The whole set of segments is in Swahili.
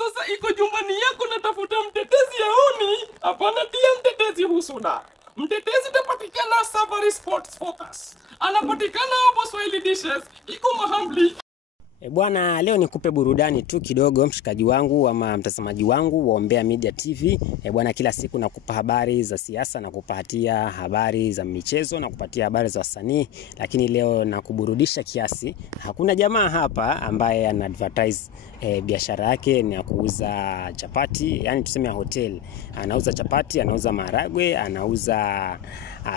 sasa iko jumbani yako natafuta mtetezi yaoni, hapana tia mtetezi husuna. Mtetezi tapatikana Safari Sports Focus. Anapatikana hapo Swahili Dishes, iko Mahambli. Bwana, leo nikupe burudani tu kidogo mshikaji wangu ama mtazamaji wangu wa Umbea Media TV. Bwana, kila siku nakupa habari za siasa, nakupatia habari za michezo, nakupatia habari za wasanii, lakini leo nakuburudisha kiasi. Hakuna jamaa hapa ambaye ana advertise biashara yake ni ya kuuza chapati, yani tuseme ya hotel. Anauza chapati, anauza maharagwe, anauza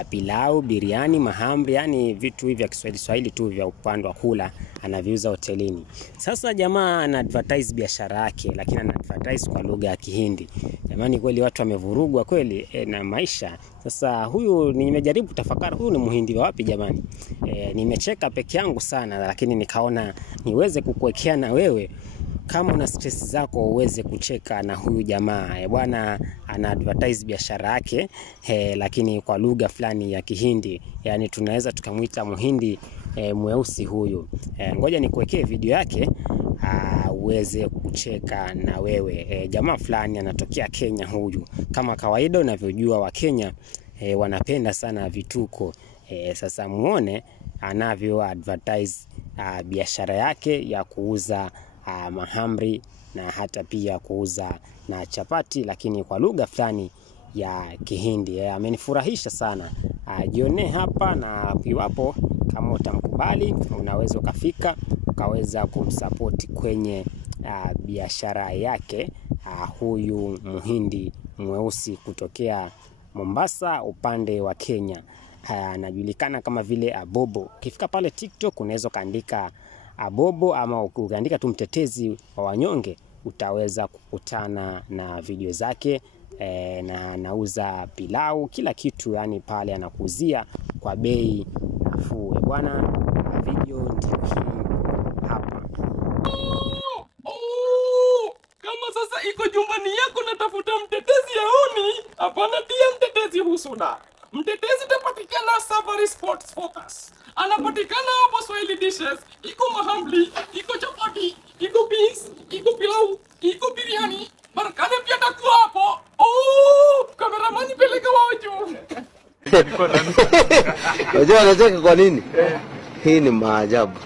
pilau, biriani, mahamri, yani vitu hivi vya Kiswahili tu vya upande wa kula anaviuza hotelini. Sasa jamaa ana advertise biashara yake, lakini ana advertise kwa lugha ya Kihindi. Jamani, kweli watu wamevurugwa kweli na maisha. Sasa huyu nimejaribu kutafakari, huyu ni Mhindi wa wapi jamani? Nimecheka peke yangu sana, lakini nikaona niweze kukuwekea na wewe kama una stress zako uweze kucheka na huyu jamaa. Bwana ana advertise biashara yake lakini kwa lugha fulani ya Kihindi. Yani tunaweza tukamuita Mhindi mweusi huyu. Ngoja nikuwekee video yake uweze kucheka na wewe. Jamaa fulani anatokea Kenya huyu. Kama kawaida unavyojua wa Kenya wanapenda sana vituko. Sasa muone anavyo advertise biashara yake ya kuuza mahamri na hata pia kuuza na chapati, lakini kwa lugha fulani ya Kihindi. Amenifurahisha sana. Jione hapa, na iwapo kama utamkubali unaweza ukafika ukaweza kumsupport kwenye biashara yake. Huyu Mhindi mweusi kutokea Mombasa upande wa Kenya. Anajulikana kama vile Abobo. Ukifika pale TikTok unaweza kaandika Abobo ama ukaandika tu mtetezi wa wanyonge, utaweza kukutana na video zake. Na anauza pilau, kila kitu, yani pale anakuuzia kwa bei nafuu. Bwana, video ndio hii hapa. Kama sasa iko jumbani yako natafuta mtetezi yaoni, hapana tia mtetezi husuna. Mtetezi tapatikana Safari Sports Focus. Anapatikana hapo Swahili Dishes, iko Mahambli, iko chapati, iko beans, iko pilau, iko biriani. Marakane pia takuwa hapo. Kameramani peleka waju. Unajua anacheka kwa nini? Hii ni maajabu.